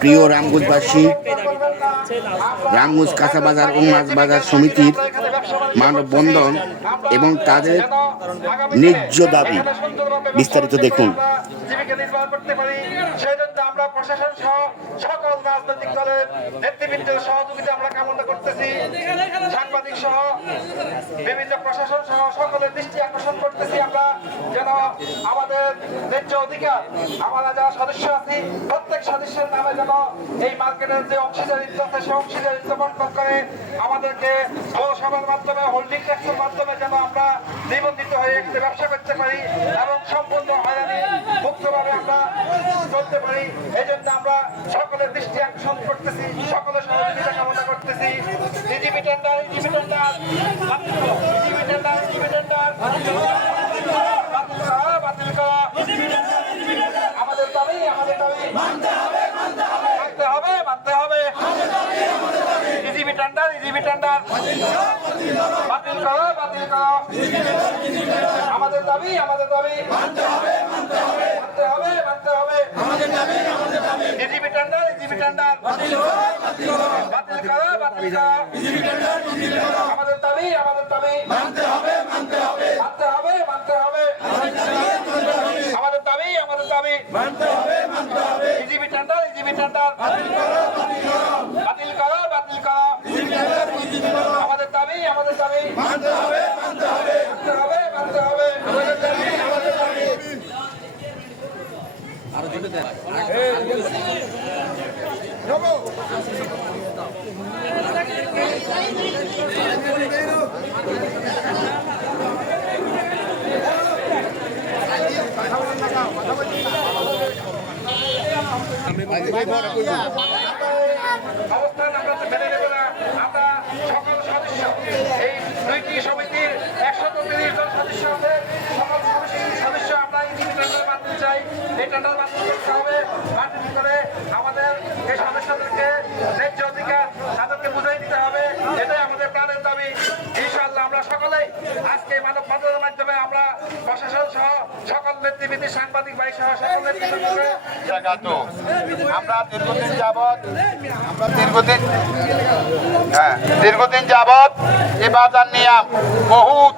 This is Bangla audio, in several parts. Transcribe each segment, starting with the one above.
প্রিয় রামগঞ্জবাসী, রামগঞ্জ কাঁচা বাজার ও মাছ বাজার সমিতির মানববন্ধন এবং তাদের ন্যায্য দাবি বিস্তারিত দেখুন। আমরা প্রশাসন সহ সকল রাজনৈতিক দলের নেতৃবৃন্দের সহযোগিতা আমরা কামনা করতেছি। সাংবাদিক সহ, বিভিন্ন প্রশাসন সহ সকলের দৃষ্টি আকর্ষণ করতেছি আমরা। যেন আমাদের ন্যায্য অধিকার, আমরা যারা সদস্য আছি, প্রত্যেক সদস্যের নামে যেন এই মার্কেটের যে অংশীদারিত্ব আছে সেই অংশীদারিত্ব বন্টন করে আমাদেরকে পৌরসভার মাধ্যমে হোল্ডিং ট্যাক্সের মাধ্যমে যেন আমরা নিবন্ধিত হয়ে একটি ব্যবসা করতে পারি এবং সম্পূর্ণ হয়রানি মুক্তভাবে আমরা চলতে পারি। এই জন্য আমরা সকলের দৃষ্টি আকর্ষণ করতেছি, সকলের সহযোগিতা কামনা করতেছি। EGP tender EGP tender EGP tender EGP tender. বাতিল করা বাতিল করা। আমাদের দাবি আমাদের দাবি। মানতে হবে মানতে হবে। EGP tender EGP tender. বাতিল করো বাতিল করো। আমাদের দাবি আমাদের দাবি। মানতে হবে। মানতে হবে মানতে হবে। টেন্ডার ইজিবি টেন্ডার বাতিল করো? বাতিল করো? আমাদের দাবি আমাদের দাবি। মানতে হবে মানতে হবে। মানতে হবে মানতে হবে। আমাদের দাবি আমাদের দাবি। মানতে হবে মানতে হবে। ইজিবি টেন্ডার ইজিবি টেন্ডার বাতিল করো বাতিল করো? বাতিল করো? আমাদের দাবি আমাদের দাবি। মানতে হবে মানতে হবে মানতে হবে আমাদের দাবি আমাদের দাবি সকল সদস্য এই দুইটি সমিতির একশত তিরিশ জন সদস্য সকল সমিতির সদস্য আমরা এই দুটি টেন্ডার বাতিল চাই। এই টেন্ডার বাতিল করতে হবে বাতিল করে আমাদের এই সদস্যদেরকে ন্যায্য অধিকার তাদেরকে বুঝাই দিতে হবে। এটাই আমাদের প্রাণের দাবি। ইনশাআল্লাহ আমরা সকলেই আজকে মানব বন্ধনের মাধ্যমে আমরা প্রশাসন সহ সকল নেতৃবৃন্দ, সাংবাদিক ভাই সহ সকল নেতৃবৃন্দকে জায়গাত আমরা দীর্ঘদিন যাবৎ আমরা দীর্ঘদিন হ্যাঁ দীর্ঘদিন যাবৎ এই বাজার নিয়ে বহুত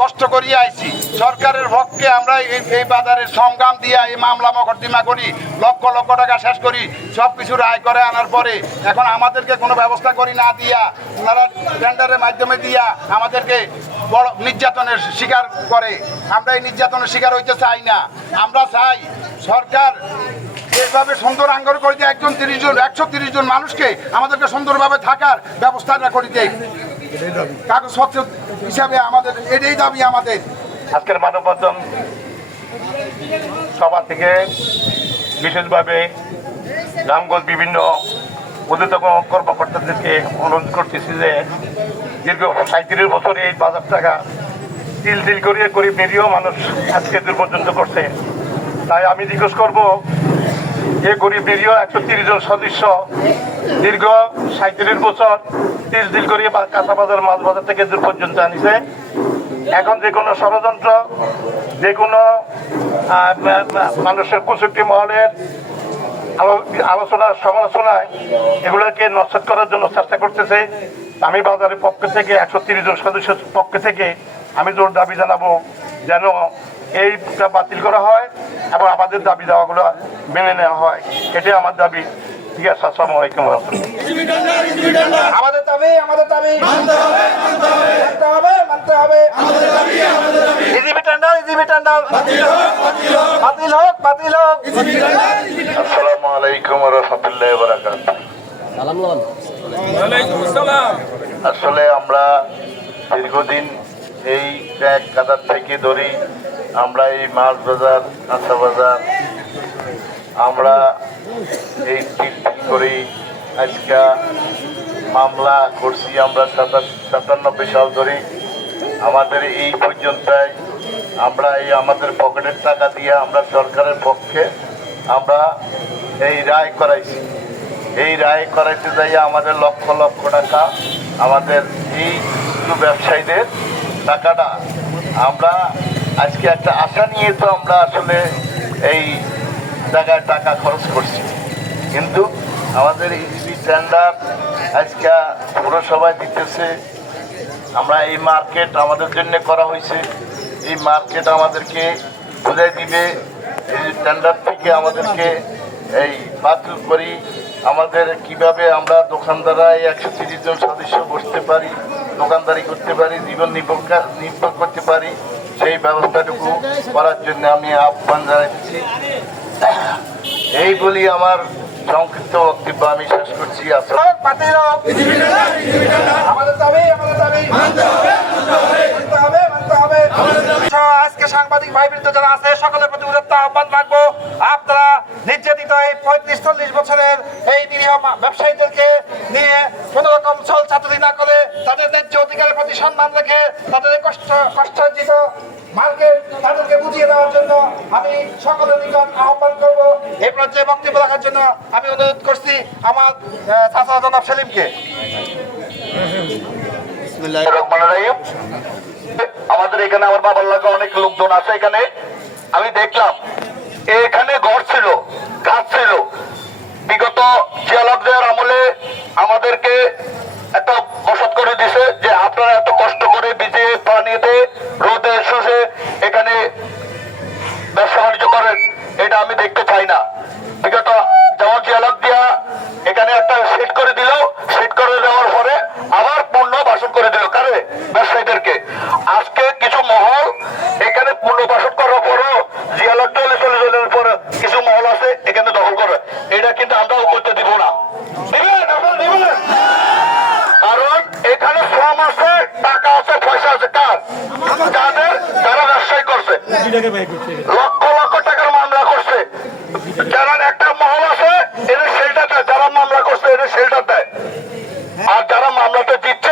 কষ্ট করিয়া আইছি। সরকারের পক্ষে আমরা এই বাজারের সংগ্রাম দিয়া, এই মামলা মকদ্দমা করি, লক্ষ লক্ষ টাকা শেষ করি সব কিছু রায় করে আনার পরে এখন আমাদেরকে কোনো ব্যবস্থা করি না দিয়া, ওনারা টেন্ডারের মাধ্যমে দিয়া আমাদেরকে বড় নির্যাতনের শিকার করে। আমরা এই নির্যাতনের শিকার হইতে চাই না। আমরা চাই সরকার এইভাবে সুন্দর আঙ্গর করে দিয়ে একজন তিরিশ জন, একশো তিরিশ জন মানুষকে আমাদেরকে সুন্দরভাবে থাকার ব্যবস্থাটা করে দেয় হিসাবে আমাদের আমাদের। আজকের মানববন্ধন সভা থেকে বিশেষভাবে রামগঞ্জ বিভিন্ন ঊর্ধ্বতম কর্মকর্তাদেরকে অনুরোধ করতেছি যে দীর্ঘ সাঁত্রিশ বছর এই বাজার টাকা তিল তিল করিয়ে গরিব নিরীহ মানুষ আজকে দূর পর্যন্ত করছে। তাই আমি জিজ্ঞেস করব এই গরিব নিরীহ একশো তিরিশ জন সদস্য দীর্ঘ সাঁত্রিশ বছর তিল তিল করিয়ে কাঁচা বাজার, মাছ বাজার থেকে দূর পর্যন্ত আনিছে। এখন যে কোনো ষড়যন্ত্র, যে কোনো মানুষের কুচুক্তি মহলের আলো- আলোচনা, সমালোচনায় এগুলোকে নষ্ট করার জন্য চেষ্টা করতেছে। আমি বাজারের পক্ষ থেকে, একশো তিরিশ জন সদস্যের পক্ষ থেকে আমি জোর দাবি জানাব যেন এইটা বাতিল করা হয় এবং আমাদের দাবি দেওয়াগুলো মেনে নেওয়া হয়। এটাই আমার দাবি। ঠিক আছে আসসালামু আলাইকুম আমাদের দাবি আমাদের দাবি। মানতে হবে মানতে হবে। মানতে হবে ইজিবি টেন্ডার ইজিবি টেন্ডার বাতিল হোক বাতিল হোক। আসসালামু আলাইকুম রহমতুল্লাহ বারাকাত আসলে আমরা দীর্ঘদিন এই ট্যাগ কাদার থেকে ধরি আমরা এই মাছ বাজার কাঁচা বাজার আমরা এই তিন করেই আজকে মামলা করছি আমরা সাতানব্বই সাল ধরে। আমাদের এই পর্যন্তই। আমরা এই আমাদের পকেটের টাকা দিয়ে আমরা সরকারের পক্ষে আমরা এই রায় করাইছি। এই রায় করাইতে যাই আমাদের লক্ষ লক্ষ টাকা আমাদের এই ব্যবসায়ীদের টাকাটা আমরা আজকে একটা আশা নিয়ে তো আমরা আসলে এই জায়গায় টাকা খরচ করছি। কিন্তু আমাদের ইজিবি টেন্ডার আজকে পুরসভায় দিতেছে। আমরা এই মার্কেট আমাদের জন্য করা হয়েছে। এই মার্কেট আমাদেরকে বুঝাই দিবে। এই টেন্ডার থেকে আমাদেরকে এই বাতিল করি। আমাদের কীভাবে আমরা দোকানদাররা এই একশো তিরিশ জন সদস্য বসতে পারি, দোকানদারি করতে পারি, জীবন নির্ভর নির্ভর করতে পারি, সেই ব্যবস্থাটুকু করার জন্য আমি আহ্বান জানাচ্ছি। এই বলি আমার সংক্ষিপ্ত বক্তব্য আমি শেষ করছি আজকে সাংবাদিক ভাই বৃন্দ যারা আছে, সকলের প্রতি উদাত্ত আহ্বান রাখব আপনারা নির্যাতিত এই পঁয়ত্রিশ চল্লিশ বছরের এই নিরীহ ব্যবসায়ীদেরকে নিয়ে কোন রকম ছল চাতুরি না করে তাদের ন্যায্য অধিকারের প্রতি সম্মান রেখে তাদের কষ্ট কষ্টার্জিত মালকে তাদেরকে বুঝিয়ে আমি সকলের নিকট আহ্বান করব। এই পর্যায়ে বক্তব্য রাখার জন্য আমি অনুরোধ করছি আমার চাচা জনাব সেলিমকে। আমাদের এখানে আমার বাবার লাগে অনেক লোকজন আছে এখানে। আমি দেখলাম, এখানে আমি দেখতে চাই না। বিগত দিয়া এখানে একটা সেট করে দিল। সেট করে দেওয়ার পরে আবার পূর্ণ বাসন করে দিল। কারে? ব্যবসায়ীদেরকে। আজকে কিছু মহল এখানে পূর্ণ বাসন করার পরও চলে চলে পরে কিছু মহল আছে এখানে দখল করে। এটা কিন্তু আমরাও করতে দিব না। কারণ এখানে শ্রম আছে টাকা আছে পয়সা আছে। কার? যাদের যারা ব্যবসায়ী করছে লক্ষ লক্ষ টাকার মামলা করছে যারা একটা মহল আছে, এদের শেল্টার দেয়, যারা মামলা করছে, এদের শেল্টার দেয়। আর যারা মামলাটা দিচ্ছে